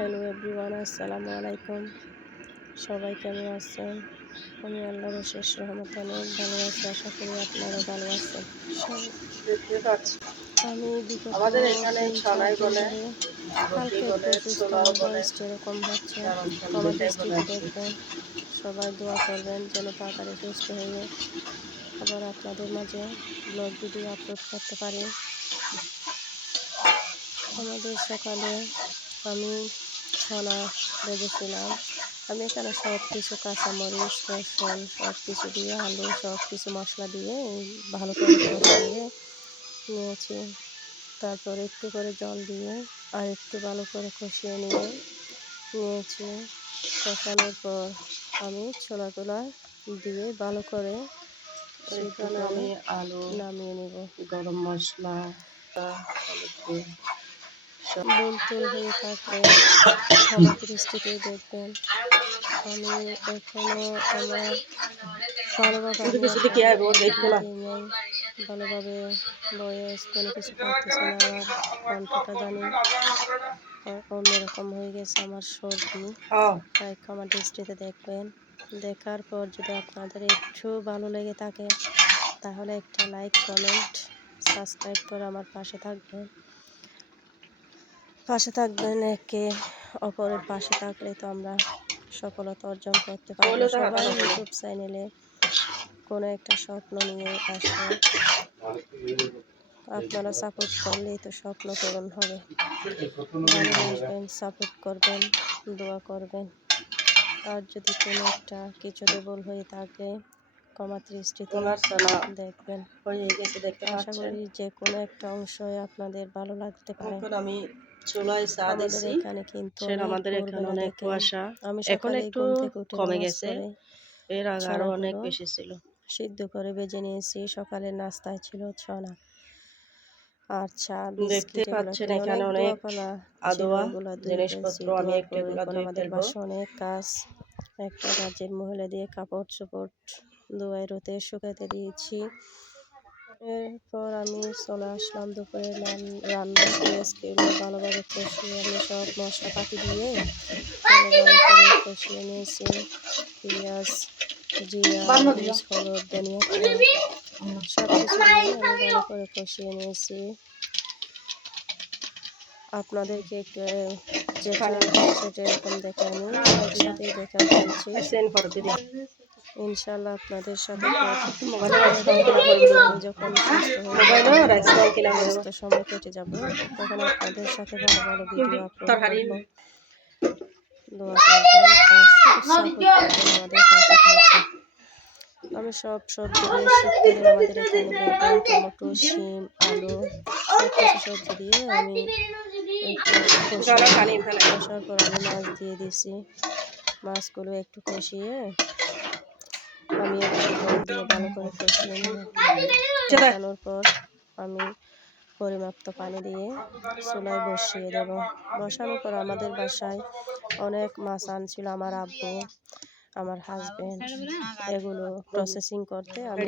Hello everyone, আসসালামু আলাইকুম। সবাই কেমন আছেন? আমি আল্লাহর অশেষ রহমতে অনেক ভালো আছি। আশা করি আপনারাও ভালো আছেন। দেখতে পাচ্ছি আমি বিগত আমাদের এখানে 3-4 সানাই দিন বলে, ধরে বটি হালকা একটু বলে, অসুস্থ, ছোলাও আমার বলে, ভয়েসটা এরকম হচ্ছে। রামছান ক্ষমা দুইটাই বলে দৃষ্টিতে আর কি। দেখবেন। সবাই দোয়া করবেন যেন তাড়াতাড়ি সুস্থ হয়ে আবার আপনাদের মাঝে ব্লগ ভিডিও আপলোড করতে পারি। আমাদের সকালে আমি ছনা ভেজেছিলাম। আমি এখানে সব কিছু কাঁচামরিচ, রসুন সব কিছু দিয়ে, আলু সব কিছু মশলা দিয়ে ভালো করে কষিয়ে নিয়েছি। তারপর একটু করে জল দিয়ে আর একটু ভালো করে কষিয়ে নিয়েছি। কষানোর পর আমি ছোলাগুলা দিয়ে ভালো করে সিদ্ধ এখানে করে আমি আলু, নামিয়ে নেব। গরম মশলা, হলুদ দিয়ে ভুল টুল হয়ে থাকলে ক্ষমা দৃষ্টিতে দেখবেন। আমি এখনো আমার ভালোভাবে কিন্তু আমি কিছু দেখি আপনাদের ওর গেট খোলা। দিই নাই, ভালোভাবে ভয়েস কোনো কিছু পারতেছি না। আমার কণ্ঠটা জানি অন্যরকম হয়ে গেছে, আমার সর্দি, হ্যাঁ, তাই ক্ষমা দৃষ্টিতে দেখবেন। দেখার পর যদি আপনাদের একটু ভালো লেগে থাকে তাহলে একটা লাইক, কমেন্ট, সাবস্ক্রাইব করে আমার পাশে থাকবেন। একে অপরের পাশে থাকলে তো আমরা সফলতা অর্জন করতে পারবো। বলে তো সবাই হাঁটানো হলো। ইউটিউব চ্যানেলে কোনো একটা স্বপ্ন নিয়ে আসে, আপনারা সাপোর্ট করলেই তো স্বপ্ন পূরণ হবে। ভালোবাসবেন, সাপোর্ট করবেন, দোয়া করবেন। আর যদি কোনো একটা কিছুতে ভুল হয়ে থাকে ক্ষমা দৃষ্টিতে ওনার সানা দেখবেন। হয়ে গেছে দেখতে আশা পাচ্ছেন। করি যে কোনো একটা অংশই আপনাদের ভালো লাগতে পারে। এখন আমি চুলায় চা আমাদের দিছি। এখানে কিন্তু সেন অনেক আমাদের এখানে ভোরবেলা অনেক দেখেন, কুয়াশা। আমি এখন সকালে একটু ঘুম থেকে উঠে কমে নামাজ গেছে। পড়ে এর আগে আরো অনেক ছানাগুলো বেশি ছিল। সিদ্ধ করে ভেজে নিয়েছি। সকালের নাস্তায় ছিল ছানা আর চা, দেখতে বিস্কিট, এগুলো পাচ্ছেন খেয়ে এখানে অনেক অনেক দোয়াপালা ছিল, আদোয়া এগুলো ধুয়ে ফেলছি। জিনিসপত্র আমি ধোয়ার একটু পর এগুলা এখন ধুয়ে আমাদের ফেলবো। বাসায় অনেক কাজ। একটা কাজের মহিলা দিয়ে কাপড় চোপড় ধোয়ায় রোদে শুকাতে দিয়েছি। এরপর আমি চলে আসলাম দুপুরে রান্নায়। পেঁয়াজগুলো ভালোভাবে কষিয়ে আমি সব মশলাপাতি দিয়ে তেলে ভালো করে কষিয়ে নিয়েছি। পেঁয়াজ, জিরা, মরিচ, হলুদ, ধনিয়া গুঁড়া সব কিছু দিয়ে আমি ভালো করে কষিয়ে নিয়েছি। আপনাদেরকে একটু যেটা সেটা এরকম দেখায়নি, একসাথেই দেখা ফেলছি। ইনশাল্লাহ আপনাদের সাথে আমি যখন সুস্থ হয়ে যাব, আমার ব্যস্ত সময় কেটে যাব, তখন আপনাদের সাথে ভালো ভালো ভিডিও আপলোড করব। দোয়া করবেন আর সাপোর্ট করবেন, আমাদের পাশে থাকবেন। আমি সব সবজি দিয়ে শীতকালীন আমাদের এখানে বেগুন, টমেটো, শিম, আলু সব কিছু সবজি দিয়ে আমি একটু কষিয়ে নেব। কষার পর আমি মাছ দিয়ে দিছি। মাছগুলো একটু কষিয়ে আমি একটু জল দিয়ে ভালো করে কষিয়ে নেব। কষানোর পর আমি পরিমাপ্ত পানি দিয়ে চুলায় বসিয়ে দেব। বসানোর পর আমাদের বাসায় অনেক মাছ আনছিল আমার আব্বু, আমার হাজবেন্ড। এগুলো প্রসেসিং করতে আমি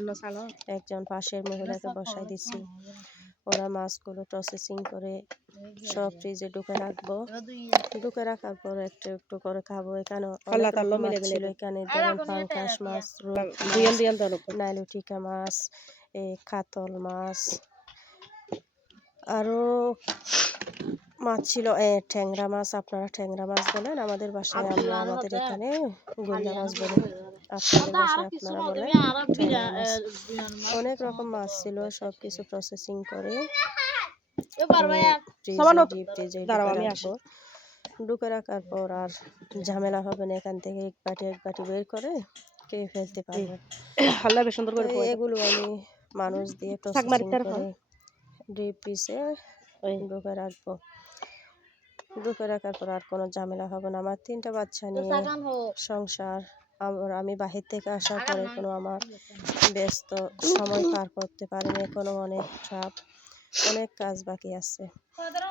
আমার একজন পাশের মহিলাকে বসাই দিছি। ওরা মাছগুলো প্রসেসিং করে সব ফ্রিজে ঢুকে রাখার পর একটু একটু করে খাবো। এখানে অনেক রকম মাছ ছিল। এখানে ধরেন পাঙ্কাশ মাছ, রুই মাছ, নাইলুটিকা মাছ, কাতল মাছ, আরও মাছ ছিল ট্যাংরা মাছ। আপনারা ট্যাংরা মাছ বলেন, আমাদের বাসায় আমাদের এখানে গুলদা মাছ বলে, আপনাদের বাসায় আপনারা বলেন ট্যাংরা মাছ। অনেক রকম মাছ ছিল। সব কিছু প্রসেসিং করে আমি ডিপ ফ্রিজে ঢুকে রাখবো। ঢুকে রাখার পর আর ঝামেলা হবে না, এখান থেকে এক বাটি বের করে খেয়ে ফেলতে পারবেন। তো এগুলো আমি মানুষ দিয়ে প্রসেসিং করে ডিপ ফ্রিজে ঢুকে রাখবো। ঢুকে রাখার পর আর কোনো ঝামেলা হবে না। আমার 3টা বাচ্চা নিয়ে সংসার, আমি বাহির থেকে আসার পরে কোনো আমার ব্যস্ত সময় পার করতে পারিনি। এখনও অনেক চাপ, অনেক কাজ বাকি আছে।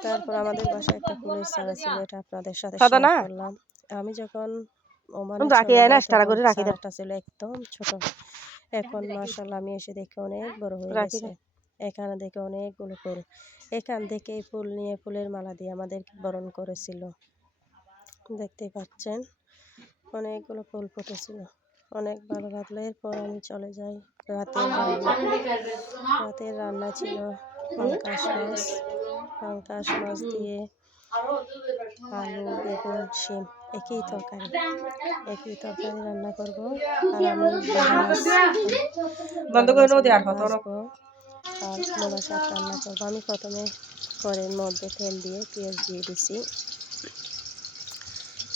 তারপর আমাদের বাসায় একটা ফুলের চারা ছিল, এটা আপনাদের সাথে শেয়ার করলাম। আমি যখন ওমানে চলে যাই তখন চারাটা ছিল একদম ছোট। এখন মাশাআল্লাহ আমি এসে দেখি অনেক বড় হয়ে গেছে। এখানে দেখে অনেকগুলো ফুল। এখান থেকে ফুল নিয়ে ফুলের মালা দিয়ে আমাদেরকে বরণ করেছিল। দেখতেই পাচ্ছেন অনেকগুলো ফুল ফুটেছিল। অনেক ভালো লাগলো। এরপর আমি চলে যাই রাতের রান্না ছিল পাঙ্কাশ মাছ দিয়ে আলু, বেগুন, শিম একই তরকারি রান্না করব। আর আমি ভাজবো আর মূলা শাক রান্না করবো। আমি প্রথমে কড়াইয়ের মধ্যে তেল দিয়ে পেঁয়াজ দিয়ে দিছি।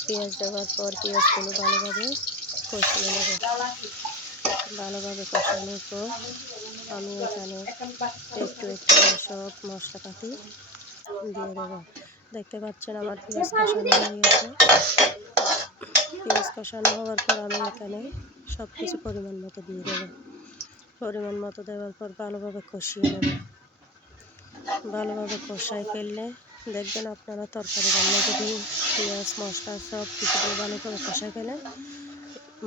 পেঁয়াজ দেওয়ার পর পেঁয়াজগুলো ভালোভাবে কষিয়ে নেব। ভালোভাবে কষানোর পর আমি এখানে একটু সব মশলাপাতি দিয়ে দেব। দেখতে পাচ্ছেন আমার পেঁয়াজ কষানো হয়ে গেছে। পেঁয়াজ কষানো হওয়ার পর আমি এখানে সব কিছু পরিমাণ মতো দিয়ে দেব। পরিমাণ মতো দেওয়ার পর ভালোভাবে কষিয়ে নেব। ভালোভাবে কষাই ফেললে দেখবেন আপনারা তরকারি রান্না যদি পেঁয়াজ মশলা সব কিছু দিয়ে ভালো করে কষাই ফেলে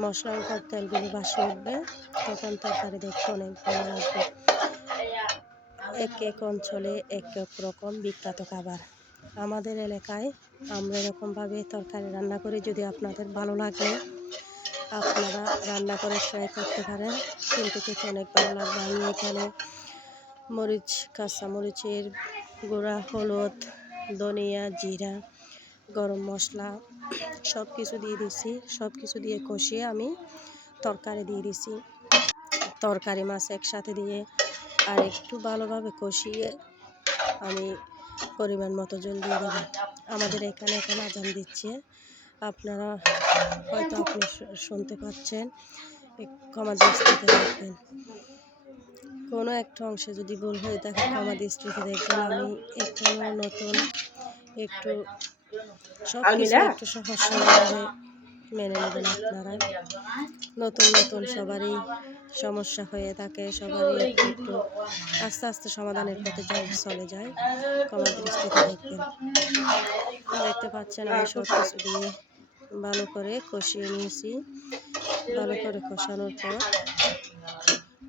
মশলার উপর তেলগুলো ভাসে উঠবে, তখন তরকারি দেখতে অনেক ভালো লাগবে। এক এক অঞ্চলে এক এক রকম বিখ্যাত খাবার। আমাদের এলাকায় আমরা এরকমভাবে তরকারি রান্না করি। যদি আপনাদের ভালো লাগে আপনারা রান্না করে ট্রাই করতে পারেন, কিন্তু খেতে অনেক ভালো লাগবে। আমি এখানে কাঁচা মরিচের গুঁড়া, হলুদ, ধনিয়া, জিরা, গরম মশলা সব কিছু দিয়ে দিছি। সব কিছু দিয়ে কষিয়ে আমি তরকারি দিয়ে দিছি। তরকারি মাছ একসাথে দিয়ে আর একটু ভালোভাবে কষিয়ে আমি পরিমাণ মতো জল দিয়ে দেব। আমাদের এখানে এখন আজান দিচ্ছে, আপনারা হয়তো আপনি শুনতে পাচ্ছেন, ক্ষমা দৃষ্টিতে দেখবেন। কোনো একটা অংশে যদি ভুল হয়ে থাকে ক্ষমা দৃষ্টিতে দেখবেন। আমি এখনো নতুন, একটু সব কিছু একটু সহজ সরলভাবে মেনে নেবেন আপনারা। নতুন সবারই সমস্যা হয়ে থাকে, সবারই একটু আস্তে আস্তে সমাধানের পথে চলে যায়। ক্ষমা দৃষ্টিতে দেখবেন। দেখতে পাচ্ছেন আমি সব কিছু দিয়ে ভালো করে কষিয়ে নিয়েছি। ভালো করে কষানোর পর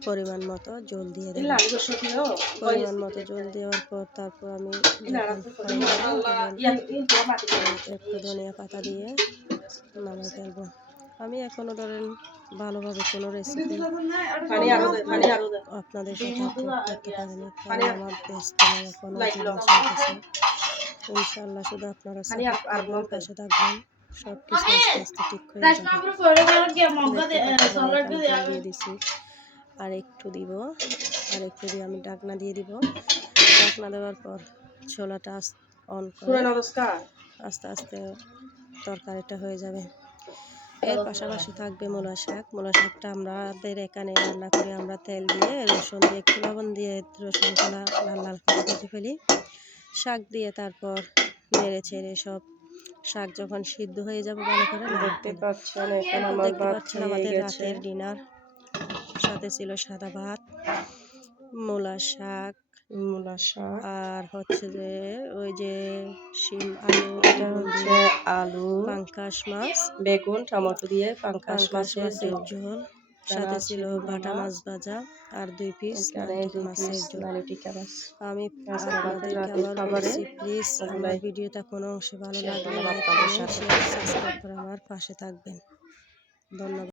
পরিমাণ মতো জল দিয়ে দেব। পরিমাণ মতো জল দেওয়ার পর তারপর আমি একটু ধনিয়া পাতা দিয়ে নামাই ফেলবো। আমি এখনো ধরেন ভালোভাবে কোনো রেসিপি আপনাদের সাথে আপলোড করতে পারিনি, কারণ আমার ব্যস্ত এখনো জীবন চলতেছে। ইনশাআল্লাহ শুধু আপনারা পাশে থাকবেন, সব কিছু আস্তে আস্তে ঠিক হয়ে যাবে। দিয়ে দিছি আর একটু দিব, আর একটু দিয়ে আমি ঢাকনা দিয়ে দিব। ঢাকনা দেওয়ার পর ছোলাটা অন করে আস্তে আস্তে তরকারিটা হয়ে যাবে। এর পাশাপাশি থাকবে মূলা শাকটা আমাদের এখানে রান্না করে আমরা তেল দিয়ে রসুন দিয়ে একটু লবণ দিয়ে রসুনটা লাল লাল করে ভেজে ফেলি। শাক দিয়ে তারপর নেড়ে ছেড়ে সব শাক যখন সিদ্ধ হয়ে যাবে ভালো করে দেখতে পাচ্ছেন আমাদের রাতের ডিনার। সাথে ছিল সাদা ভাত, মূলা শাক আর হচ্ছে যে ওই যে শিম আলু, পাঙ্কাশ মাছ, বেগুন, টমেটো দিয়ে পাঙ্কাশ মাছের ঝোল, সাথে ছিল বাটা মাছ ভাজা আর 2 পিস মাছের ঝোল। আমি আপনাদেরকে আবার বলছি, প্লিজ আমার ভিডিওটা কোনো অংশে ভালো লাগলে লাইক, কমেন্ট, শেয়ার, সাবস্ক্রাইব করে আমার পাশে থাকবেন। ধন্যবাদ।